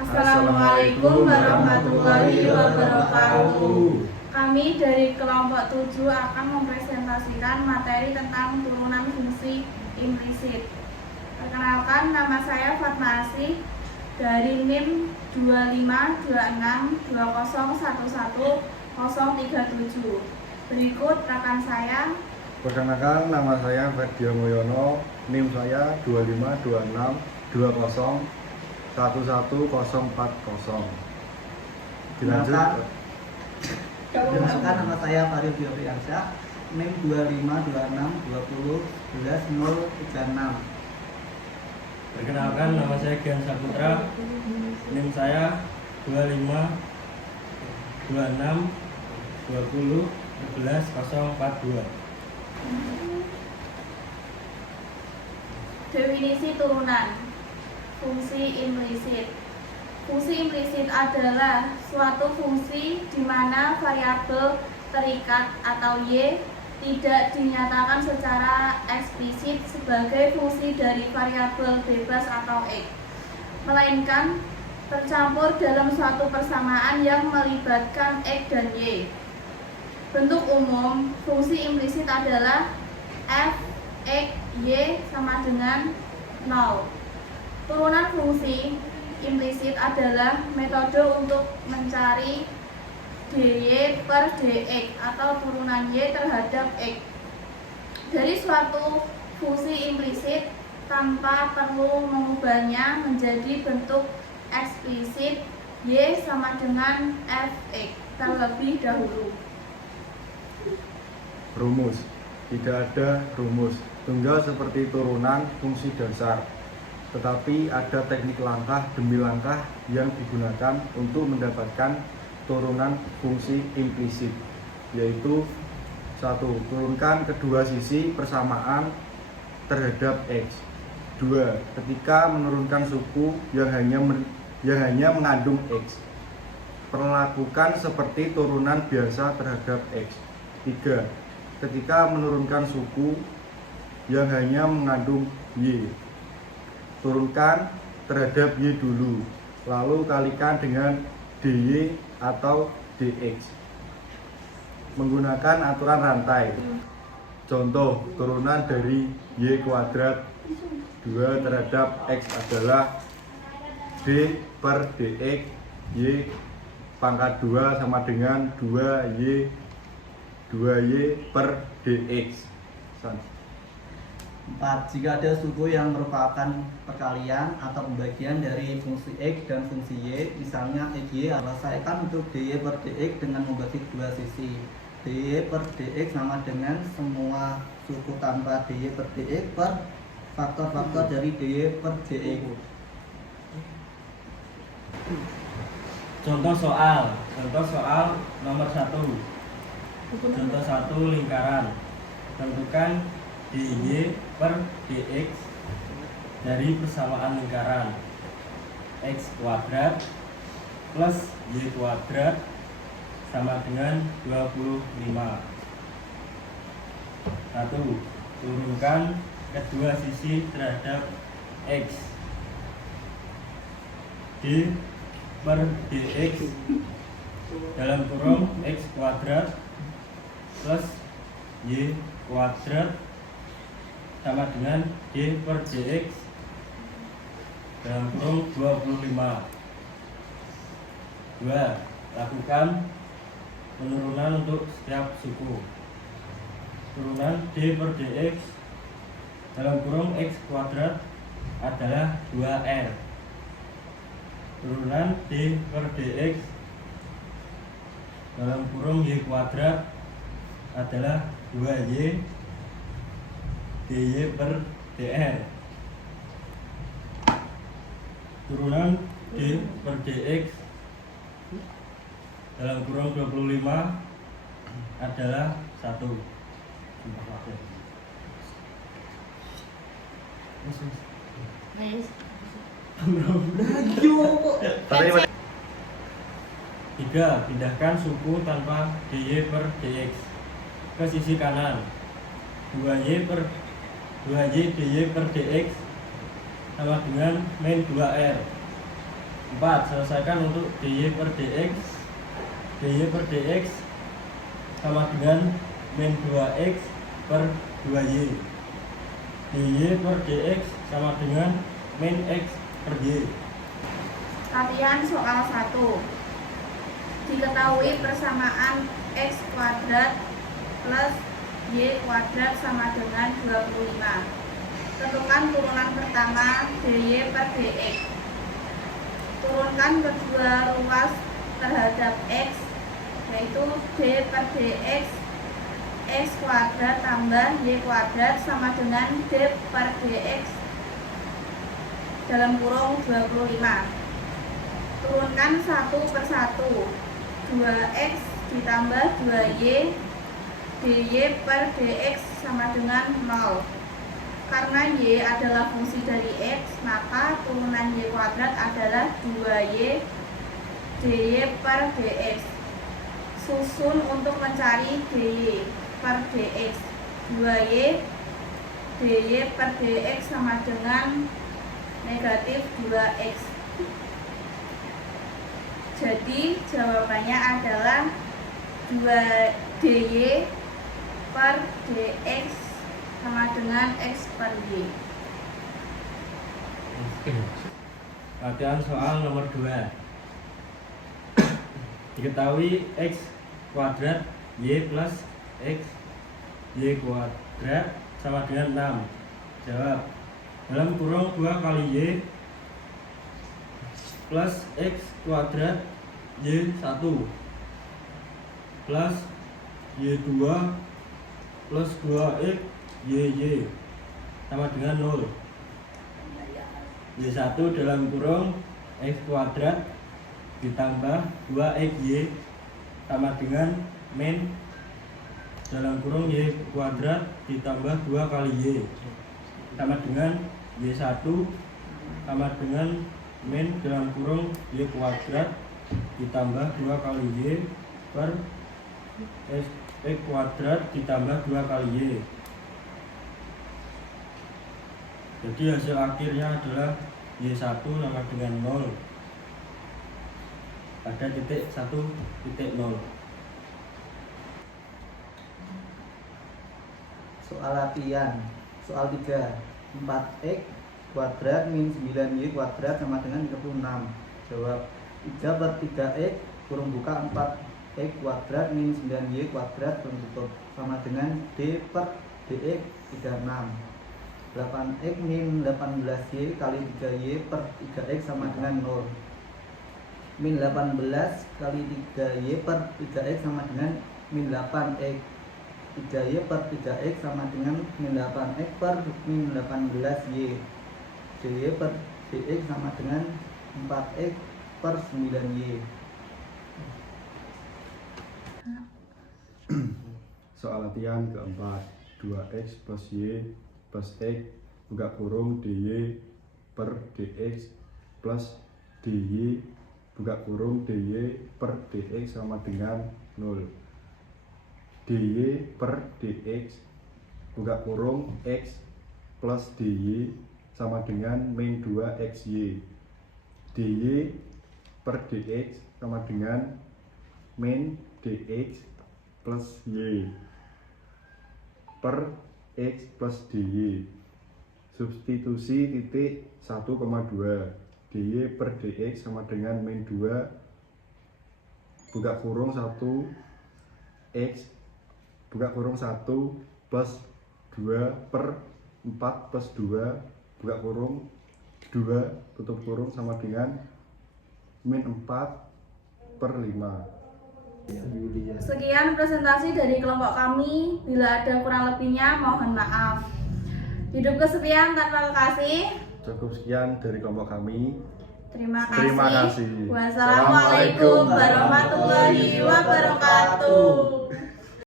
Assalamualaikum warahmatullahi wabarakatuh. Kami dari kelompok 7 akan mempresentasikan materi tentang turunan fungsi implisit. Perkenalkan, nama saya Fatma Asih dari NIM 252620111037. Berikut rekan saya. Perkenalkan, nama saya Ferdio Moyono, NIM saya 252620111040. Dilanjut. Perkenalkan, nama saya Farid Yopriansyah, NIM 252620111036. Perkenalkan, nama saya Gian Saputra, NIM saya 252620111042. Definisi turunan fungsi implisit. Fungsi implisit adalah suatu fungsi di mana variabel terikat atau Y tidak dinyatakan secara eksplisit sebagai fungsi dari variabel bebas atau X, melainkan tercampur dalam suatu persamaan yang melibatkan X dan Y. Bentuk umum fungsi implisit adalah f, x, y sama dengan 0. Turunan fungsi implisit adalah metode untuk mencari dy per dx atau turunan y terhadap x dari suatu fungsi implisit tanpa perlu mengubahnya menjadi bentuk eksplisit y sama dengan fx terlebih dahulu. Rumus. Tidak ada rumus tunggal seperti turunan fungsi dasar, tetapi ada teknik langkah demi langkah yang digunakan untuk mendapatkan turunan fungsi implisit, yaitu 1. Turunkan kedua sisi persamaan terhadap X. 2. Ketika menurunkan suku yang hanya mengandung X, perlakukan seperti turunan biasa terhadap X. 3. Ketika menurunkan suku yang hanya mengandung Y, turunkan terhadap Y dulu, lalu kalikan dengan dy atau dx menggunakan aturan rantai. Contoh, turunan dari Y kuadrat 2 terhadap X adalah d per dx Y pangkat 2 sama dengan 2y per dx. 4. Jika ada suku yang merupakan perkalian atau pembagian dari fungsi X dan fungsi Y, misalnya XY, selesaikan untuk dy per dx dengan membagi dua sisi. Dy per dx sama dengan semua suku tanpa dy per dx per faktor-faktor dari dy per dx. Contoh soal nomor 1. Contoh 1, lingkaran. Tentukan dy per dx dari persamaan lingkaran x kuadrat plus y kuadrat sama dengan 25. 1. Turunkan kedua sisi terhadap x. D per dx dalam kurung x kuadrat plus y kuadrat sama dengan d per dx dalam kurung 25. 2. Lakukan penurunan untuk setiap suku. Turunan d per dx dalam kurung x kuadrat adalah 2r. Turunan d per dx dalam kurung y kuadrat adalah 2y dy per dr. Turunan d per dx dalam kurung 25 adalah 1. Tiga, pindahkan suku tanpa dy per dx ke sisi kanan. 2y dy per dx sama dengan min 2r. 4. Selesaikan untuk dy per dx. dy per dx sama dengan min 2x per 2y. dy per dx sama dengan min x per y. Latihan soal 1. Diketahui persamaan x kuadrat plus y kuadrat sama dengan 25. Tentukan turunan pertama dy per dx. Turunkan kedua ruas terhadap x, yaitu d per dx x kuadrat tambah y kuadrat sama dengan d per dx dalam kurung 25. Turunkan 1 per 1, 2x ditambah 2y dy per dx sama dengan 0. Karena y adalah fungsi dari x, maka turunan y kuadrat adalah 2y dy per dx. Susun untuk mencari dy per dx. 2y dy per dx sama dengan negatif 2x. Jadi jawabannya adalah 2 dy per dx sama dengan x per y. Latihan soal nomor 2. Diketahui x kuadrat y plus x y kuadrat sama dengan 6. Jawab. Dalam kurung 2 kali y plus x kuadrat y1 plus y2 plus 2x y sama dengan 0. Y1 dalam kurung x kuadrat ditambah 2xy sama dengan min dalam kurung y kuadrat ditambah 2 kali y sama dengan y1 sama dengan min dalam kurung y kuadrat ditambah 2 kali y per x kuadrat ditambah 2 kali y. Jadi hasil akhirnya adalah y1 sama dengan 0 pada titik 1 titik 0. Soal latihan. Soal 3. 4x kuadrat min 9y kuadrat sama dengan 36. Jawab. 3 per 3x kurung buka 4x kuadrat min 9y kuadrat kurung tutup sama dengan d per dx 36. 8x min 18y kali 3y per 3x sama dengan 0. Min 18 kali 3y per 3x sama dengan min 8x. 3y per 3x sama dengan min 8x per min 18y. dy per dx sama dengan 4x per 9y. Soal latihan keempat. 2x plus y plus x buka kurung dy per dx plus dy buka kurung dy per dx sama dengan 0. dy per dx buka kurung x plus dy sama dengan min 2xy. dy per dx sama dengan min dx plus y per x plus dy. Substitusi titik 1,2. dy per dx sama dengan min 2 buka kurung 1 x buka kurung 1 plus 2 per 4 plus 2 buka kurung 2 tutup kurung sama dengan min 4 per 5. Sekian presentasi dari kelompok kami. Bila ada kurang lebihnya mohon maaf. Hidup kesepian tanpa kekasih. Cukup sekian dari kelompok kami. Terima Terima kasih. kasih. Wassalamualaikum warahmatullahi wabarakatuh.